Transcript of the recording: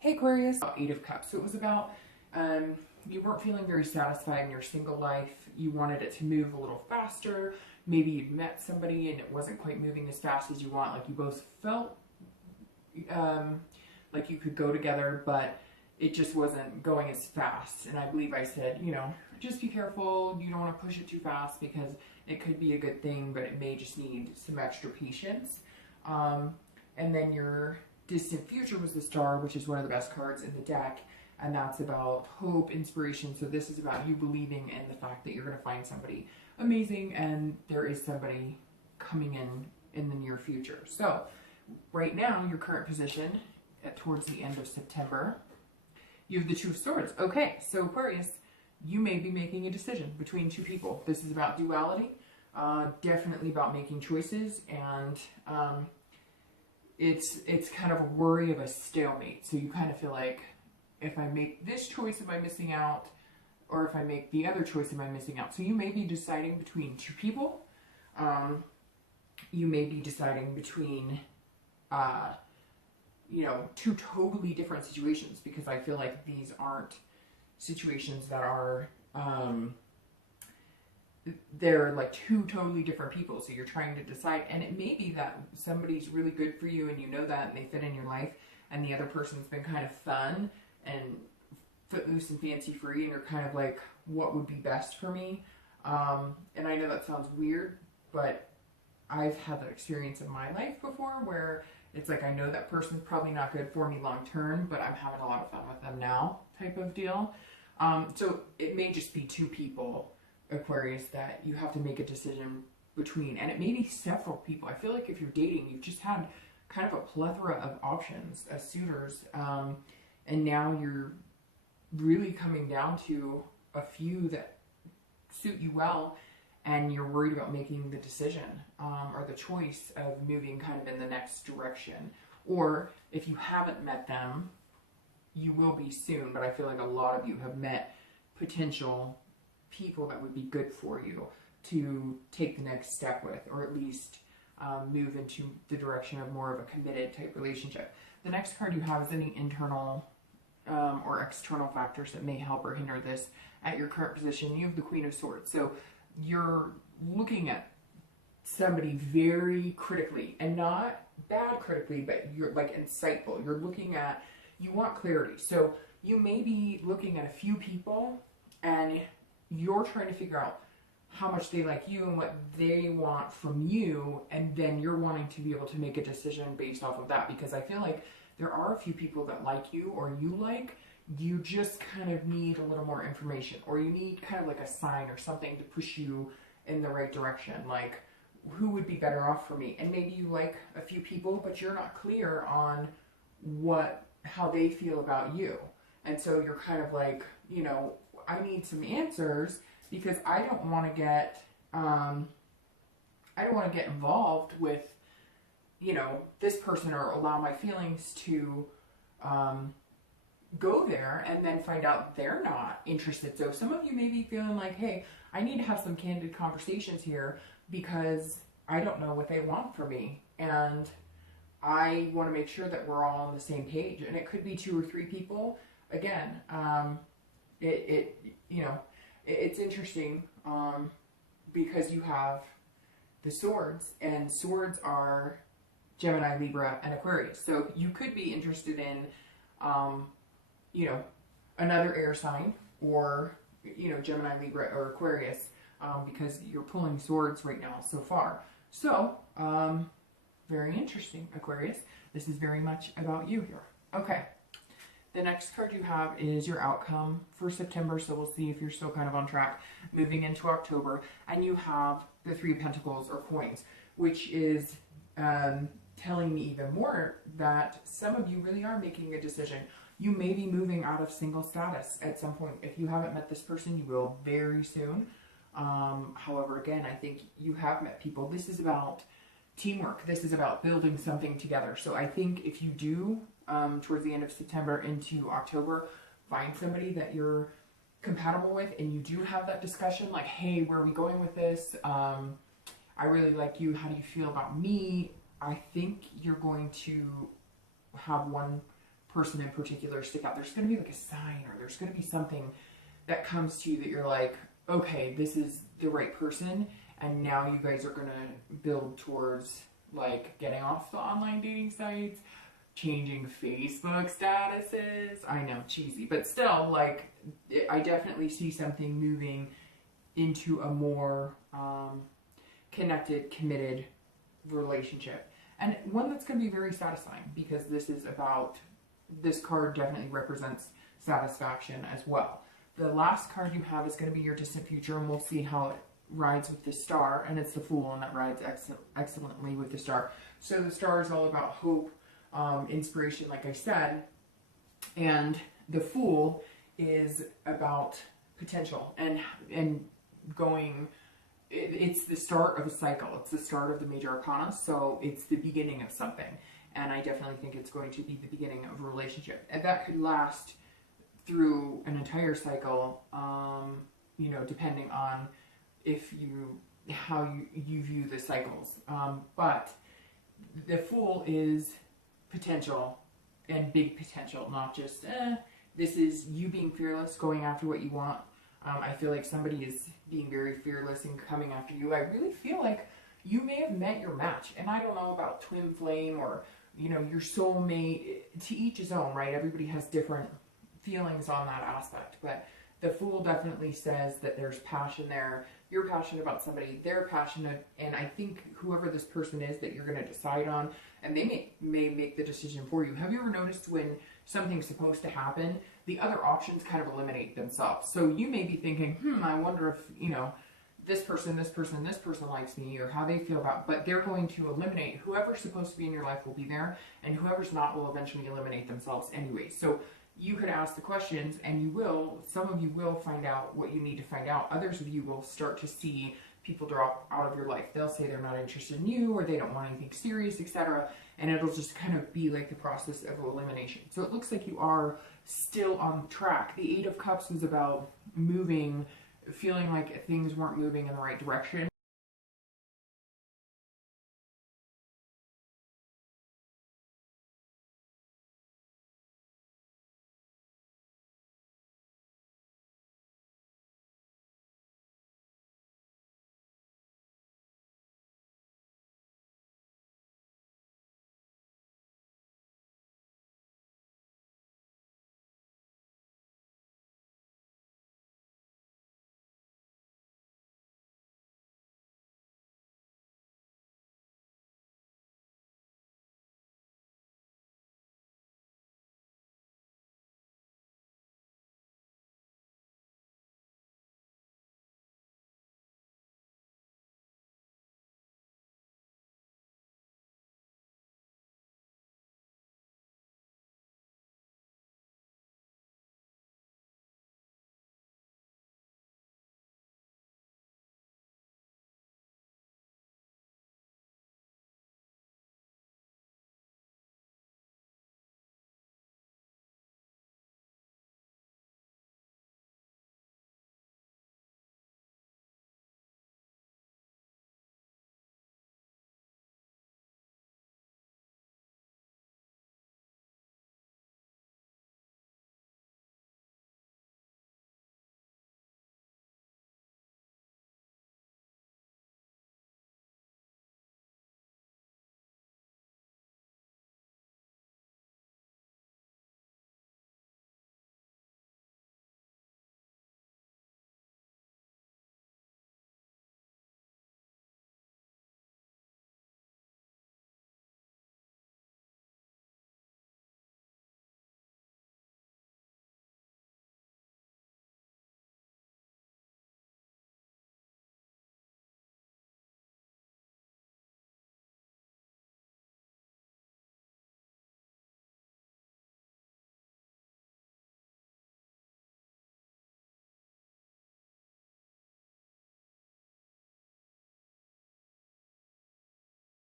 Hey Aquarius, Eight of Cups. So it was about you weren't feeling very satisfied in your single life. You wanted it to move a little faster. Maybe you'd met somebody and it wasn't quite moving as fast as you want. Like you both felt like you could go together, but it just wasn't going as fast. And I believe I said, you know, just be careful. You don't want to push it too fast because it could be a good thing, but it may just need some extra patience. And then your distant future was the Star, which is one of the best cards in the deck. And that's about hope, inspiration. So this is about you believing in the fact that you're going to find somebody amazing and there is somebody coming in the near future. So right now, your current position towards the end of September, you have the Two of Swords. Okay, so Aquarius, you may be making a decision between two people. This is about duality, definitely about making choices, and it's kind of a worry of a stalemate. So you kind of feel like, if I make this choice, am I missing out? Or if I make the other choice, am I missing out? So you may be deciding between two people. You may be deciding between, you know, two totally different situations, because I feel like these aren't situations that are, they're like two totally different people. So you're trying to decide, and it may be that somebody's really good for you and you know that and they fit in your life, and the other person's been kind of fun and footloose and fancy free, and you're kind of like, what would be best for me? And I know that sounds weird, but I've had that experience in my life before where it's like, I know that person's probably not good for me long term, but I'm having a lot of fun with them now, type of deal. So it may just be two people, Aquarius, that you have to make a decision between, and it may be several people. I feel like if you're dating, you've just had kind of a plethora of options as suitors, and now you're really coming down to a few that suit you well, and you're worried about making the decision or the choice of moving kind of in the next direction. Or if you haven't met them, you will be soon, but I feel like a lot of you have met potential people that would be good for you to take the next step with, or at least move into the direction of more of a committed type relationship. The next card you have is any internal or external factors that may help or hinder this at your current position. You have the Queen of Swords. So you're looking at somebody very critically, and not bad critically, but you're like insightful. You're looking at, you want clarity. So you may be looking at a few people and you're trying to figure out how much they like you and what they want from you, and then you're wanting to be able to make a decision based off of that, because I feel like there are a few people that like you or you like, you just kind of need a little more information, or you need kind of like a sign or something to push you in the right direction. Like, who would be better off for me? And maybe you like a few people, but you're not clear on how they feel about you. And so you're kind of like, you know, I need some answers, because I don't want to get, involved with, you know, this person, or allow my feelings to go there and then find out they're not interested. So some of you may be feeling like, hey, I need to have some candid conversations here, because I don't know what they want from me, and I want to make sure that we're all on the same page. And it could be two or three people. Again, it's interesting because you have the swords, and swords are Gemini, Libra, and Aquarius. So you could be interested in, you know, another air sign, or, you know, Gemini, Libra, or Aquarius, because you're pulling swords right now so far. So, very interesting, Aquarius. This is very much about you here. Okay. The next card you have is your outcome for September, so we'll see if you're still kind of on track moving into October. And you have the Three of Pentacles, or coins, which is telling me even more that some of you really are making a decision. You may be moving out of single status at some point. If you haven't met this person, you will very soon. However, again, I think you have met people. This is about teamwork. This is about building something together. So I think if you do, towards the end of September into October, find somebody that you're compatible with, and you do have that discussion like, hey, where are we going with this? I really like you. How do you feel about me? I think you're going to have one person in particular stick out. There's going to be like a sign, or there's going to be something that comes to you that you're like, okay, this is the right person, and now you guys are going to build towards like getting off the online dating sites, changing Facebook statuses. I know, cheesy, but still, like, I definitely see something moving into a more connected, committed relationship, and one that's going to be very satisfying, because this card definitely represents satisfaction as well. The last card you have is going to be your distant future, and we'll see how it rides with the star, and it's the Fool, and that rides excellently with the star. So the star is all about hope, inspiration, like I said, and the Fool is about potential and going. It's the start of a cycle. It's the start of the major arcana, so it's the beginning of something. And I definitely think it's going to be the beginning of a relationship, and that could last through an entire cycle, you know, depending on how you view the cycles. But the Fool is potential, and big potential, not just, this is you being fearless, going after what you want. I feel like somebody is being very fearless and coming after you. I really feel like you may have met your match, and I don't know about twin flame or, you know, your soulmate. To each his own, right? Everybody has different feelings on that aspect, but the Fool definitely says that there's passion there. You're passionate about somebody, they're passionate, and I think whoever this person is that you're going to decide on, and they may make the decision for you. Have you ever noticed when something's supposed to happen, the other options kind of eliminate themselves? So you may be thinking, I wonder if, you know, this person likes me, or how they feel about, but they're going to eliminate whoever's supposed to be in your life will be there, and whoever's not will eventually eliminate themselves anyway. So you could ask the questions, and you will, some of you will find out what you need to find out. Others of you will start to see people drop out of your life. They'll say they're not interested in you, or they don't want anything serious, etc. And it'll just kind of be like the process of elimination. So it looks like you are still on track. The Eight of Cups was about moving, feeling like things weren't moving in the right direction.